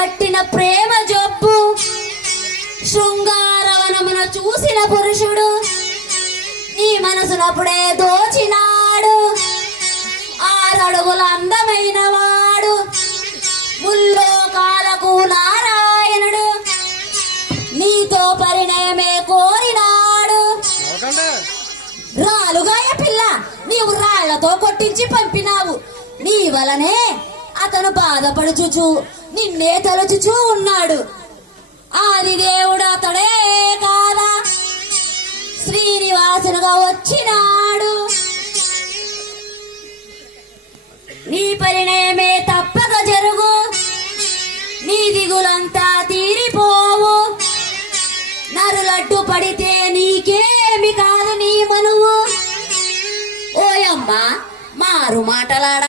పట్టిన ప్రేమ జబ్బు శృంగారవనమున చూసిన పురుషుడు నీ మనసునప్పుడే దోచినాడు. 6 అడుగుల అందమైన వాడు ముల్లోకాలకు నారాయణుడు నీతో పరిణయమే కోరినాడు. రాలుగాయ పిల్ల, నీవు రాళ్లతో కొట్టించి పంపినావు. నీ వలనే అతను బాధపడుచుచు నిన్నే తలుచుచూ ఉన్నాడు. ఆది దేవుడు అతడే కాదా శ్రీనివాసునుగా వచ్చినాడు. నీ పరిణయమే తప్పక జరుగు, నీ దిగులంతా తీరిపోవు. నరులడ్డు పడితే నీకేమి కాదు నీ మనువు. ఓయమ్మ మారు మాటలాడ